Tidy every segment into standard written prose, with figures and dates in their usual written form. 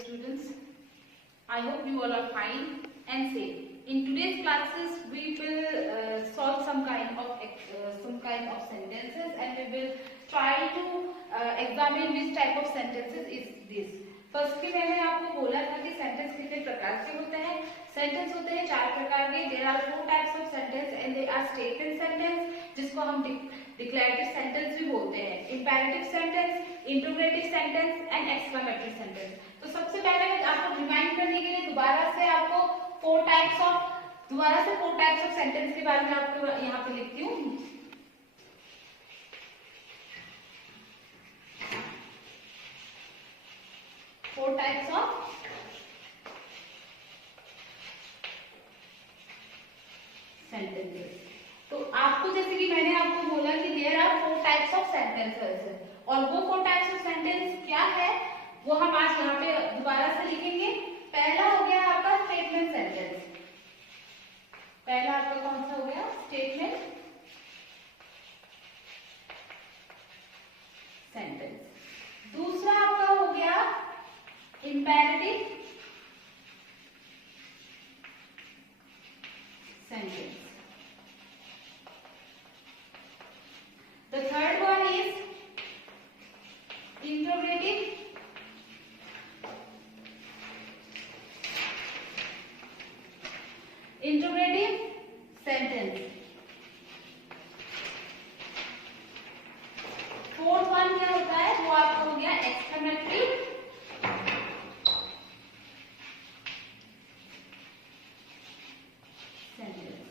students, I hope you all are fine and safe. In today's classes, we will solve some kind of sentences, and we will try to examine which type of sentences is this. Firstly मैंने आपको बोला था कि sentence कितने प्रकार के होते हैं. सेंटेंस होते हैं 4 प्रकार के. There are 4 types of sentence and they are statement sentence, जिसको हम डिक्लेरेटिव सेंटेंस भी बोलते हैं, imperative sentence, interrogative sentence and exclamatory sentence. तो सबसे पहले मैं आपको रिमाइंड करने के लिए दोबारा से 4 टाइप्स ऑफ सेंटेंस के बारे में आपको यहाँ पे लिखती हूँ. Four types of sentences. तो आपको जैसे कि मैंने आपको बोला कि there are 4 types of sentences, और वो 4 टाइप्स ऑफ सेंटेंस क्या है वो हम आज यहाँ पे दोबारा से लिखेंगे. पहला हो गया आपका स्टेटमेंट सेंटेंस. पहला आपका कौन सा हो गया? Statement sentence. दूसरा आपका हो गया imperative sentence. The third one is interrogative sentence. Fourth one क्या होता है? वो आपका हो गया exclamatory sentence.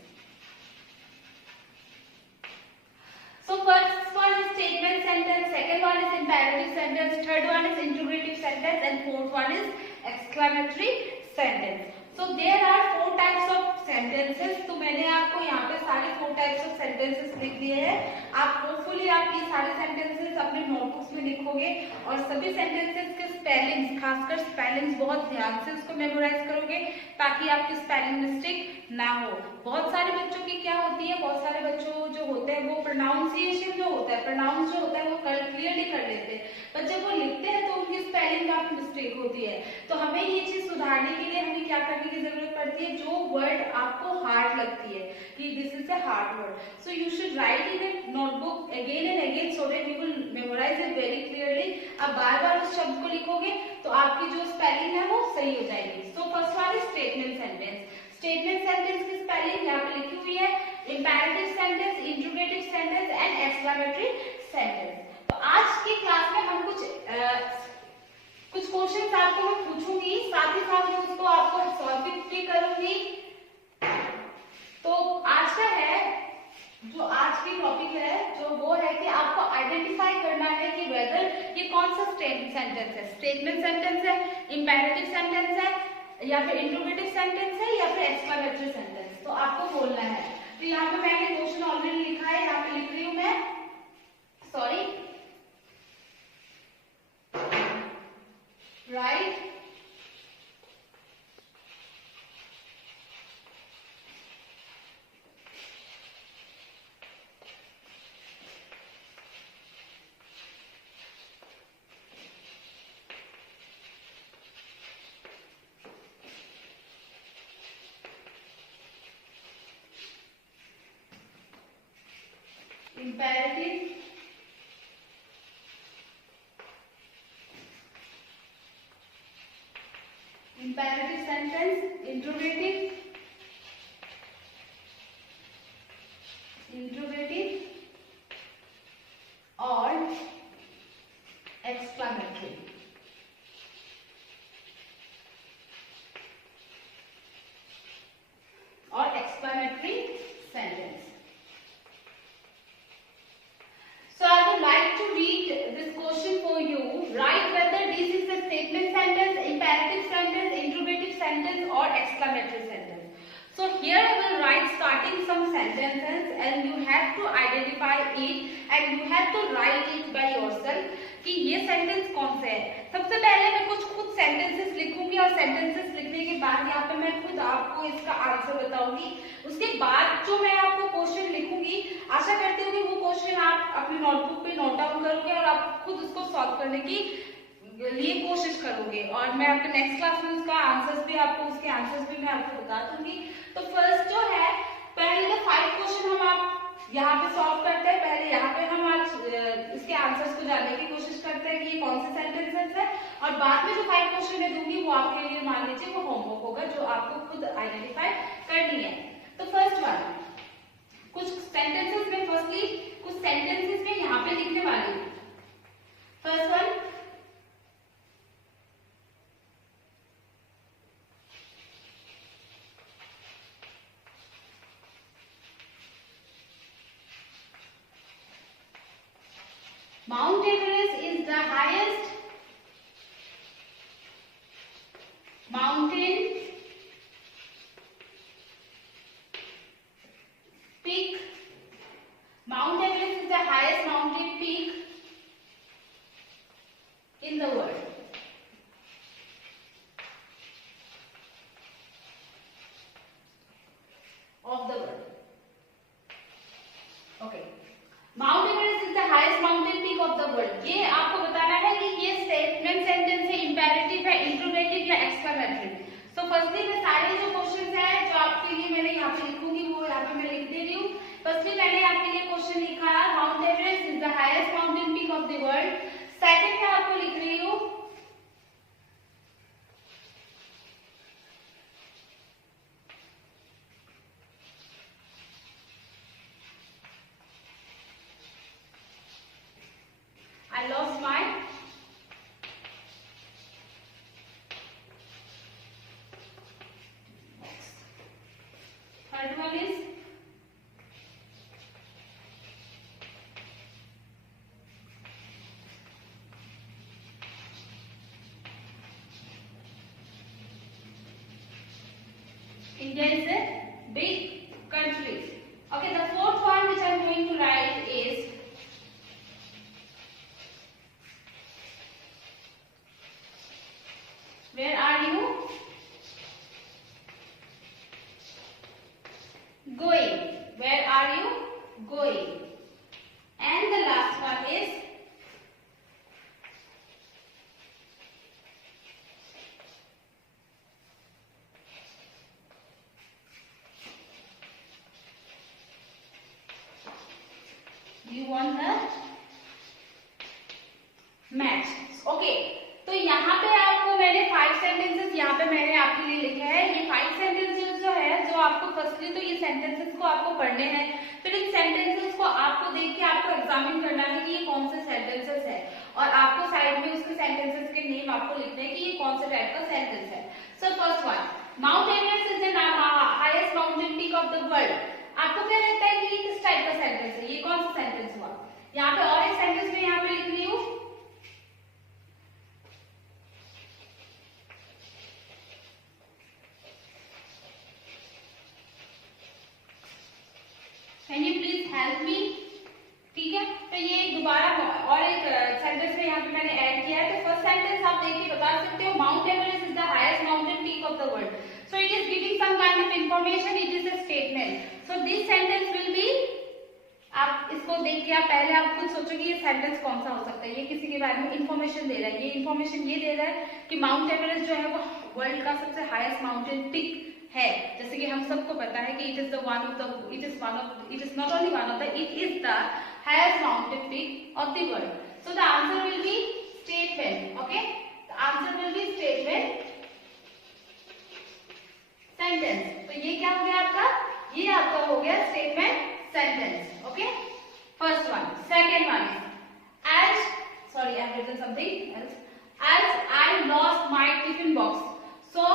So first one is statement sentence, second one is imperative sentence, third one is interrogative sentence, and fourth one is exclamatory sentence. So there are 4 types of sentences. तो मैंने आपको यहाँ पे सारे 4 types of sentences लिख दिए हैं. आप होपफुली आप ये सारे sentences अपने नोटबुक्स में लिखोगे और सभी sentences के स्पेलिंग्स, खासकर स्पेलिंग्स बहुत ध्यान से उसको मेमोराइज करोगे ताकि आपकी स्पेलिंग मिस्टेक ना हो. बहुत सारे बच्चों की क्या होती है, बहुत सारे बच्चों जो होते हैं वो प्रोनाउंसिएशन जो होता है, प्रोनाउंस जो होता है वो क्लियरली कर लेते हैं, पर जब वो लिखते हैं तो उनकी स्पेलिंग काफी मिस्टेक होती है. तो हमें ये चीज सुधारने के लिए हमें क्या करने की जरूरत पड़ती है? जो वर्ड आपको हार्ड लगती है कि this is a hard word, so you should write in a notebook again and again so that you will memorise it very clearly. आप बार बार उस शब्द को लिखोगे तो आपकी जो स्पेलिंग है वो सही हो जाएगी. So first one is statement sentence. Statement sentence की स्पेलिंग यहाँ पे लिखी हुई है, imperative sentence, interrogative sentence and exclamatory sentence. तो आज की क्लास में हम कुछ क्वेश्चंस आपको मैं पूछूंगी, साथ ही साथ मैं उसको आपको सॉल्व भी करूंगी. तो आज का है जो आज की टॉपिक है जो वो है कि आपको आइडेंटिफाई करना है कि वेदर ये कौन सा सेंटेंस है, स्टेटमेंट सेंटेंस है, इंपेरेटिव सेंटेंस है, या फिर इंटरोगेटिव सेंटेंस है, या फिर एक्सक्लेमेटरी सेंटेंस. तो आपको बोलना है. तो यहाँ पे मैंने क्वेश्चन ऑलरेडी लिखा है, यहाँ पे लिख रही हूँ मैं. Sorry, right imperative sentence, interrogative और exclamatory. Sentence. So I would like to read this question for you. Write whether this is a statement sentence, imperative sentence, interrogative sentence or exclamatory sentence. So here I will write starting some sentences and you have to identify it and you have to write it by yourself कि ये sentence कौन सा है. सबसे पहले मैं कुछ खुद सेंटेंसेस लिखूंगी और सेंटेंसेस लिखने के बाद यहाँ पे मैं खुद आपको इसका आंसर बताऊंगी. उसके बाद जो मैं आपको क्वेश्चन लिखूंगी, आशा करती हूँ कि वो क्वेश्चन आप अपने नोटबुक पे नोट डाउन करोगे और आप खुद उसको सॉल्व करने की लिए कोशिश करोगे, और मैं आपके नेक्स्ट क्लास में उसका आंसर्स भी आपको उसके आंसर्स भी मैं आपको बता दूंगी। तो फर्स्ट जो है, पहले तो 5 क्वेश्चन हम आप यहाँ पे सॉल्व करते हैं। पहले यहाँ पे हम आज इसके आंसर्स को जानने की कोशिश करते हैं कि ये कौन से सेंटेंसेस है, और बाद में जो 5 क्वेश्चन मैं दूंगी वो आपके लिए मान लीजिए वो होमवर्क होगा जो आपको खुद आइडेंटिफाई करनी है। तो फर्स्ट वन, कुछ सेंटेंसेस में फर्स्टली कुछ सेंटेंसेस में यहाँ पे लिखने वाली हूँ। First one, Mount Everest is the highest mountain peak. Mount Everest is the highest mountain peak in the world. Of the world. Okay. Mount Everest is the highest mountain peak of the world. ये आपको बताना है कि ये statement sentence है, imperative है, interrogative या exclamatory. So firstly मैं सारे जो क्वेश्चंस हैं जो आपके लिए मैंने यहाँ पे लिखूंगी वो यहाँ पे मैं लिख दे रही हूँ। फर्स्टली मैंने आपके लिए क्वेश्चन लिखा है mount Everest is the highest mountain peak of the world. Second मैं आपको लिख रही हूँ I lost my third one is India is a big country. Okay, the fourth one which I am going to write is where are you going? Where are you going? And the last one is you want the match. Okay, तो यहाँ पे आपको मैंने 5 sentences यहाँ पे मैंने आपके लिए लिखे हैं। ये 5 सेंटेंसेस जो है जो आपको फर्स्टली तो ये सेंटेंसेस को आपको पढ़ने हैं, फिर इन सेंटेंसेस को आपको देख के आपको एग्जामिन करना है कि ये कौन से सेंटेंसेस है, और आपको साइड में उसके सेंटेंसेस के नेम आपको लिखने हैं कि ये कौन से टाइप का सेंटेंस है। So first one, mount Everest is the highest mountain peak of the world. आपको क्या लगता है कि ये किस टाइप का सेंटेंस है, ये कौन सा सेंटेंस हुआ? यहाँ पे और एक सेंटेंस में यहाँ पे लिख रही हूँ Can you please help me? ठीक है, तो ये दोबारा और एक सेंटेंस में यहाँ पे मैंने ऐड किया है। तो फर्स्ट सेंटेंस आप देख के बता सकते हो Mount Everest is the highest mountain peak of the world. So it is giving some kind of information, it is a statement. So this sentence will be, आप इसको देख के आप पहले आप खुद सोचोगे ये सेंटेंस कौन सा हो सकता है। ये किसी के बारे में इंफॉर्मेशन दे रहा है, ये इंफॉर्मेशन ये दे रहा है कि माउंट एवरेस्ट जो है वो वर्ल्ड का सबसे हाईएस्ट माउंटेन पीक है। जैसे कि हम सबको पता है कि it is not only one of the, it is the highest mountain peak of the world. So the answer will be statement. Okay, the answer will be statement sentence. तो ये क्या हो गया आपका? ये आपका हो गया statement sentence. Okay, first one. Second one is as, sorry I have written something else, as I lost my tiffin box. So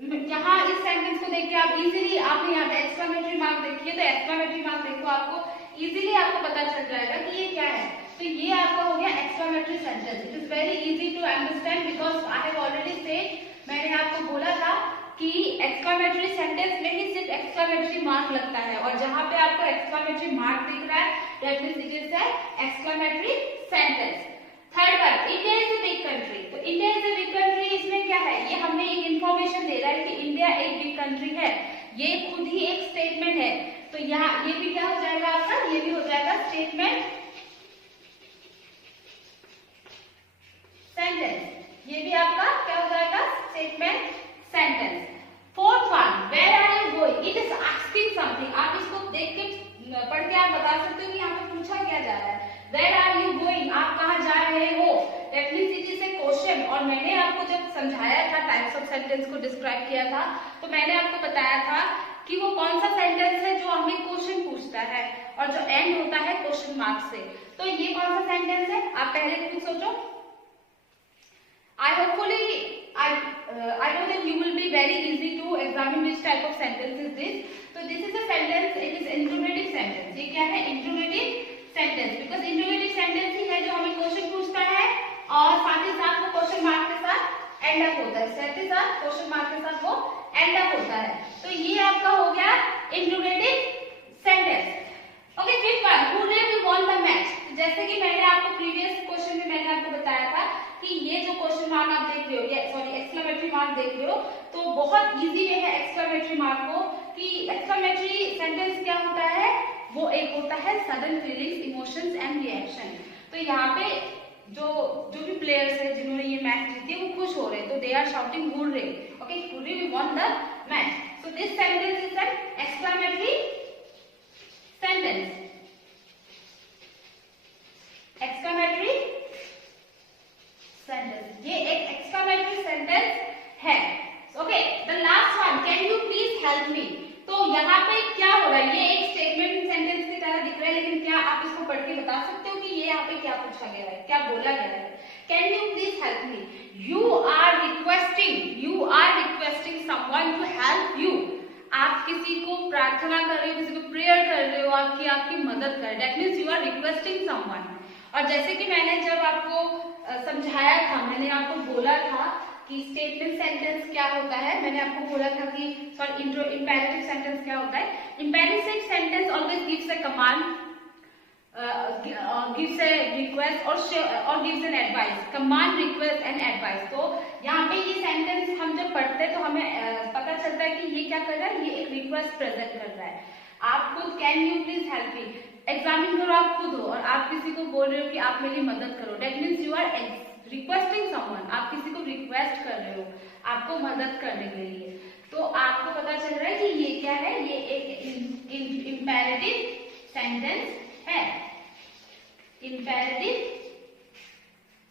यहाँ इस सेंटेंस को देख के आप इजीली, आपने यहाँ पे एक्सक्लेमेटरी मार्क देखिए, तो एक्सक्लेमेटरी मार्क देखो आपको इजीली आपको पता चल जाएगा कि ये क्या है। तो ये आपका हो गया exclamatory sentence. It is very easy to understand because I have already said, मैंने आपको बोला था कि एक्सक्लेमेटरी सेंटेंस में ही सिर्फ एक्सक्लेमेटरी मार्क लगता है, और जहां पे आपको एक्सक्लेमेटरी मार्क दिख रहा है that means it is the exclamatory sentence. Third one, India is a big country. तो India is a big country, इसमें क्या है, ये हमें एक इंफॉर्मेशन दे रहा है कि इंडिया एक बिग कंट्री है, ये खुद ही एक स्टेटमेंट है। तो यहाँ ये भी क्या हो जाएगा आपका, ये भी हो जाएगा स्टेटमेंट ये भी आपका क्या हो जाएगा, statement sentence. Fourth one, where are you going, it is asking something. आप इसको देख के पढ़ के आप बता सकते हो कि यहाँ पे पूछा क्या जा रहा है। वेयर आर यू गोइंग, आप कहाँ जा रहे हो, that means it is a question. और मैंने आपको जब समझाया था, टाइप्स ऑफ सेंटेंस को डिस्क्राइब किया था, तो मैंने आपको बताया था कि वो कौन सा सेंटेंस है जो हमें क्वेश्चन पूछता है और जो एंड होता है क्वेश्चन मार्क से। तो ये कौन सा सेंटेंस है, आप पहले खुद सोचो। I hopefully I know that you will be very easy to examine which type of sentence is this. So this is a sentence, it is interrogative sentence. ये क्या है, interrogative sentence, because interrogative sentence ही है जो हमें question पूछता है और साथ ही साथ वो क्वेश्चन मार्क के साथ एंड अप होता है, साथ ही साथ क्वेश्चन मार्क के साथ वो एंड अप होता है। तो ये आपका हो गया interrogative sentence। Okay, fifth one, who really won the match। जैसे कि मैंने आपको प्रीवियस क्वेश्चन में मैंने आपको बताया था कि ये जो क्वेश्चन मार्क आप देख रहे हो, ये सॉरी एक्सक्लेमेटरी मार्क देख रहे हो, तो बहुत इजी वे है एक्सक्लेमेटरी मार्क को, कि एक्सक्लेमेटरी सेंटेंस क्या होता है, वो एक होता है sudden feelings, emotions and reaction. तो यहाँ पे जो भी प्लेयर्स है जिन्होंने ये मैच जीती है वो खुश हो रहे हैं, तो they are shouting hurray, okay, hurray we won the match. So this sentence is an exclamatory sentence, exclamatory sentence, ये एक एक्सक्लेमेटरी सेंटेंस है। Okay, the last one, can you please help me. तो यहाँ पे क्या हो रहा है, ये एक स्टेटमेंट सेंटेंस की तरह दिख रहा है, लेकिन क्या आप इसको पढ़ के बता सकते हो कि ये यहाँ पे क्या पूछा गया है, क्या बोला गया है। Can you please help me, you are requesting someone to help you. आप किसी को प्रार्थना कर रहे हो, किसी को प्रेयर कर रहे हो आपकी आपकी मदद कर, that means you are requesting someone. और जैसे कि मैंने जब आपको समझाया था, मैंने आपको बोला था कि स्टेटमेंट सेंटेंस क्या होता है, मैंने आपको बोला था कि सॉरी इंपेरेटिव सेंटेंस क्या होता है। Imperative sentence always gives a command, gives a request और gives an advice, command, request and advice. तो यहाँ पे ये सेंटेंस हम जब पढ़ते हैं तो हमें पता चलता है कि ये क्या कर रहा है, ये एक रिक्वेस्ट प्रेजेंट कर रहा है। आप खुद can you please help me examine करो, आप खुद हो और आप किसी को बोल रहे हो कि आप मेरी मदद करो, that means you are requesting someone, आप किसी को रिक्वेस्ट कर रहे हो आपको मदद करने के लिए। तो आपको पता चल रहा है कि ये क्या है, ये एक इंपेरेटिव सेंटेंस है, इंपेरेटिव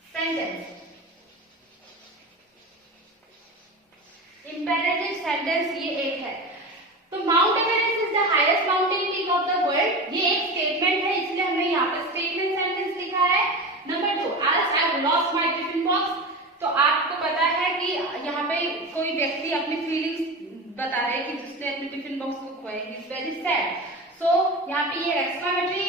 सेंटेंस। इंपेरेटिव सेंटेंस ये एक है। तो mount Everest is the highest mountain peak of the world, ये एक स्टेटमेंट है, इसलिए हमने यहाँ पे स्टेटमेंट सेंटेंस लिखा है। नंबर 2, आज I have lost my tiffin box. तो आपको पता है कि यहाँ पे कोई व्यक्ति अपनी फीलिंग्स बता रहे हैं कि जिसने अपने टिफिन बॉक्स को खोया, ही इज वेरी सैड। सो यहाँ पे ये एक्सक्लेमेटरी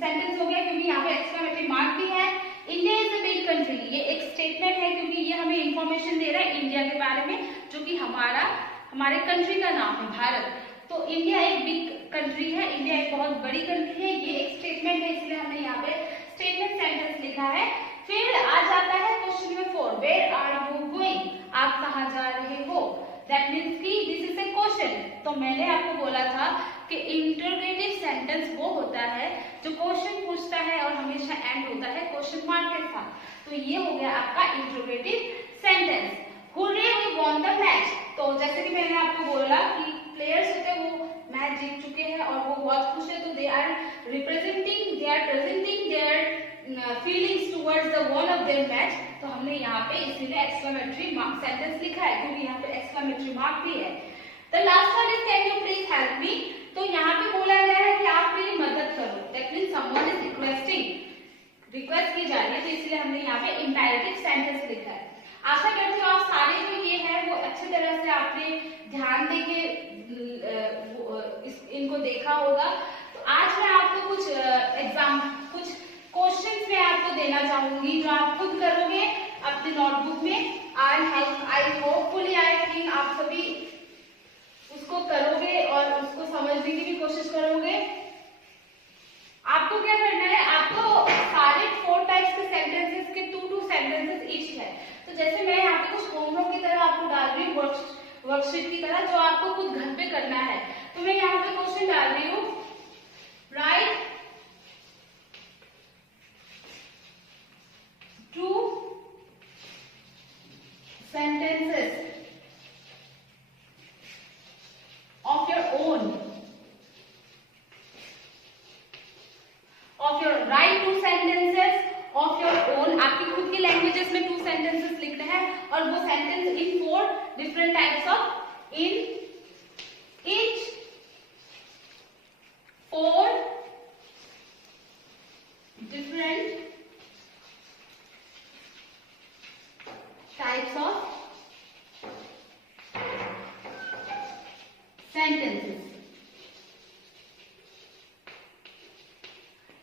सेंटेंस हो गया क्योंकि यहाँ पे एक्सक्लेमेटरी मार्क भी है। India is a big country, ये एक स्टेटमेंट है क्योंकि ये हमें इंफॉर्मेशन दे रहा है इंडिया के बारे में, जो कि हमारे कंट्री का नाम है भारत। तो इंडिया एक बिग कंट्री है, इंडिया एक बहुत बड़ी कंट्री है, ये एक स्टेटमेंट है, इसलिए हमने यहाँ पे स्टेटमेंट सेंटेंस लिखा है। फिर आ जाता है question number 4, where are you going, आप कहाँ जा रहे हो, दैट मीन्स कि दिस इज ए क्वेश्चन। तो मैंने आपको बोला था कि इंटरोगेटिव सेंटेंस वो होता है जो क्वेश्चन पूछता है और हमेशा एंड होता है क्वेश्चन मार्क के साथ। तो ये हो गया आपका interrogative sentence. Hurray we won the match. तो जैसे कि मैंने आपको बोला कि प्लेयर्स होते हैं वो मैच जीत चुके हैं और वो बहुत खुश है, तो they are presenting their feelings towards the one of their match. तो हमने यहाँ पे इसीलिए एक्सक्लेमेटरी मार्क सेंटेंस लिखा है क्योंकि यहाँ पे एक्सक्लेमेटरी मार्क भी है। The last one is can you please help me. तो यहाँ पे बोला गया है कि आप मेरी मदद करो, that means someone is requesting, request की जा रही है, तो इसलिए हमने यहाँ पे इंपेरेटिव सेंटेंस लिखा है। आशा करती हूँ आप सारे जो ये है वो अच्छी तरह से आपने ध्यान देके इनको देखा होगा। तो आज मैं आपको कुछ कुछ क्वेश्चंस मैं आपको देना चाहूंगी जो आप खुद करोगे अपने नोटबुक में। आई होपफुली आई थिंक आप सभी उसको करोगे और उसको समझने की भी कोशिश करोगे। आपको क्या करना है, आपको सारे 4 टाइप्स के सेंटेंसेस के 2 सेंटेंसेस ईच है। तो जैसे मैं यहाँ पे कुछ होमवर्क की तरह आपको डाल रही हूँ, वर्कशीट की तरह, जो आपको खुद घर पे करना है। तो मैं यहाँ पे क्वेश्चन डाल रही हूँ, right 2 sentences of your own, of your write 2 sentences of your own, आपकी खुद की लैंग्वेजेस में 2 sentences लिखना है और वो sentence in 4 different types of in each 4 different types of sentences।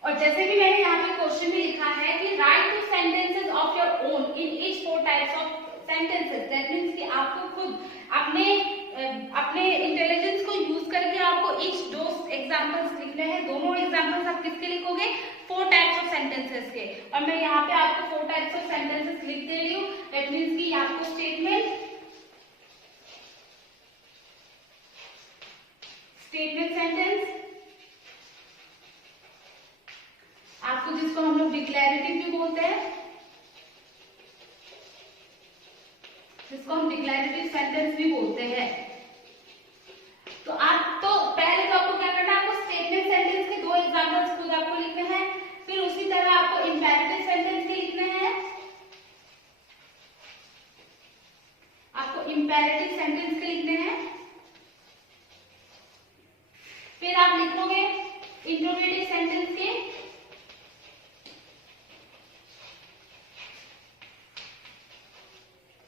और जैसे कि मैंने यहाँ पे क्वेश्चन में लिखा है कि right 2 sentences of your own in each 4 types of sentences, that means कि आपको खुद अपने इंटेलिजेंस को यूज करके आपको ईच 2 एग्जांपल्स लिखने हैं। दोनों एग्जांपल्स आप किसके लिखोगे? 4 टाइप्स ऑफ सेंटेंसेस के। और मैं यहाँ पे आपको 4 टाइप्स ऑफ सेंटेंसेस लिख दे रही हूँ। दैट मीन्स कि आपको स्टेटमेंट सेंटेंस, आपको जिसको हम लोग डिक्लेरेटिव भी बोलते हैं, जिसको हम डिक्लेरेटिव सेंटेंस भी बोलते हैं। तो पहले तो आपको क्या करना है, आपको स्टेटमेंट सेंटेंस के 2 एग्जांपल्स खुद आपको लिखने हैं। फिर उसी तरह आपको इंपेरेटिव सेंटेंस के लिखने हैं, आपको इंपेरेटिव सेंटेंस के लिखने हैं। फिर आप लिखोगे इंट्रोगेटिव सेंटेंस के,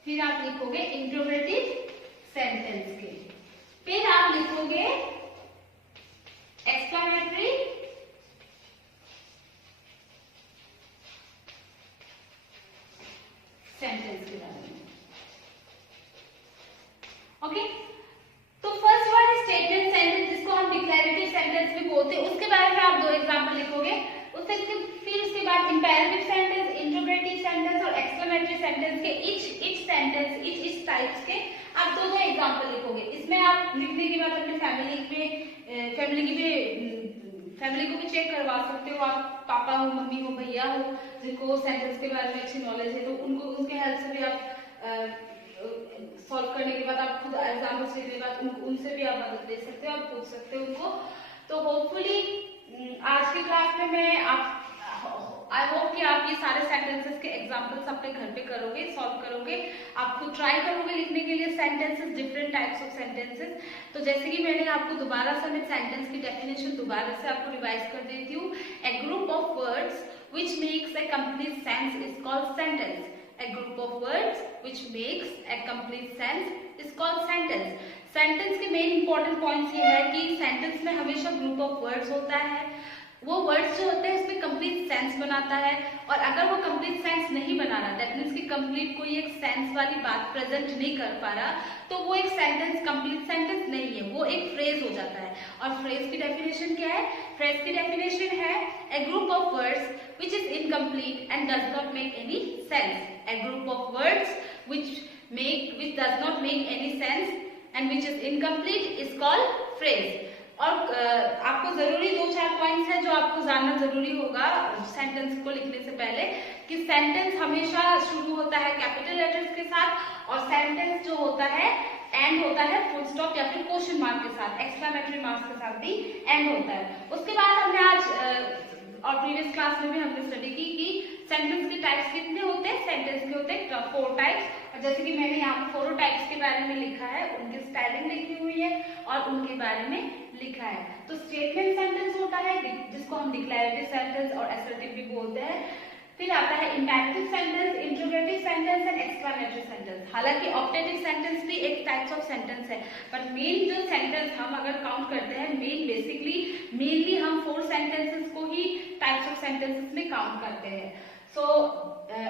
फिर आप लिखोगे इंट्रोगेटिव सेंटेंस के, फिर आप लिखोगे एक्सक्लेमेटरी सेंटेंस के बारे में। ओके, तो फर्स्ट वन स्टेटमेंट सेंटेंस, जिसको हम डिक्लेरेटिव सेंटेंस भी बोलते हैं, उसके बारे में आप 2 एग्जांपल लिखोगे। फिर उसके बाद इंपेरेटिव सेंटेंस, इंट्रोगेटिव सेंटेंस और एक्सक्लेमेटरी सेंटेंस के ईच सेंटेंस, ईच टाइप्स के आप 2 एग्जांपल लिखोगे। इसमें आप लिखने के बाद अपने फैमिली को भी चेक करवा सकते हो। आप पापा हो, मम्मी हो, भैया हो, जिनको सेंटेंस के बारे में अच्छी नॉलेज है, तो उनके हेल्प से भी आप सॉल्व करने के बाद, आप खुद एग्जाम्पल्स लिखने के बाद उनसे भी आप मदद ले सकते हो, आप पूछ सकते हो उनको। तो होपफुली आज की क्लास में आई होप कि आप ये सारे सेंटेंसेस के एग्जांपल्स अपने घर पे करोगे, सॉल्व करोगे। आप खुद ट्राई करोगे लिखने के लिए sentences, different types of sentences. तो जैसे कि मैंने आपको दोबारा से मैं सेंटेंस की डेफिनेशन दोबारा से आपको रिवाइज कर देती हूँ। A group of words which makes a complete sense is called sentence. A group of words which makes a complete sense is called sentence. Sentence के मेन इंपॉर्टेंट पॉइंट्स ये है कि सेंटेंस में हमेशा ग्रुप ऑफ वर्ड्स होता है। वो words जो होते हैं उसमें कंप्लीट सेंस बनाता है, और अगर वो कंप्लीट सेंस नहीं बना रहा, दैट मीन्स कि कंप्लीट कोई एक सेंस वाली बात प्रेजेंट नहीं कर पा रहा, तो वो एक सेंटेंस कंप्लीट सेंटेंस नहीं है, वो एक फ्रेज हो जाता है। और फ्रेज की डेफिनेशन क्या है? फ्रेज की डेफिनेशन है a group of words which is incomplete and does not make any sense. A group of words which does not make any sense and which is incomplete is called phrase. और आपको जरूरी 2-4 points है जो आपको जानना जरूरी होगा sentence को लिखने से पहले, कि सेंटेंस हमेशा शुरू होता है कैपिटल लेटर्स के साथ, और सेंटेंस जो होता है एंड होता है फुल स्टॉप या फिर क्वेश्चन मार्क के साथ, एक्सक्लेमेटरी मार्क्स के साथ भी एंड होता है। उसके बाद हमने आज और प्रीवियस क्लास में भी हमने स्टडी की कि सेंटेंस के टाइप्स कितने होते हैं। सेंटेंस के होते हैं 4 टाइप्स, और जैसे कि मैंने यहाँ पे 4 टाइप्स के बारे में लिखा है, उनकी स्पेलिंग लिखी हुई है और उनके बारे में लिखा है। तो स्टेटमेंट सेंटेंस होता है जिसको हम डिक्लेरेटिव सेंटेंस और असर्टिव भी बोलते हैं। फिर आता है imperative sentence, interrogative sentence and exclamatory sentence. हालांकि ऑप्टेटिव सेंटेंस भी एक टाइप्स ऑफ सेंटेंस है, पर मेन जो सेंटेंस हम अगर काउंट करते हैं, मेनली हम 4 सेंटेंसेस को ही टाइप्स ऑफ सेंटेंसेस में काउंट करते हैं। So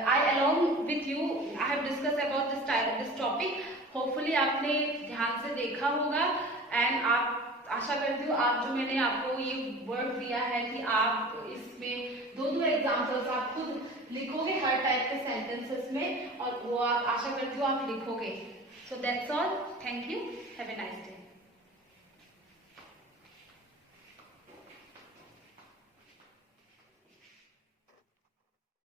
I along with you I have discussed about this topic. Hopefully आपने ध्यान से देखा होगा, एंड आप आशा करती हूँ आप जो मैंने आपको ये वर्क दिया है कि आप इसमें 2 एग्जाम्पल्स आप खुद लिखोगे हर टाइप के सेंटेंसेस में, और वो आप आशा करती हूँ आप लिखोगे। So that's all. Thank you. Have a nice day.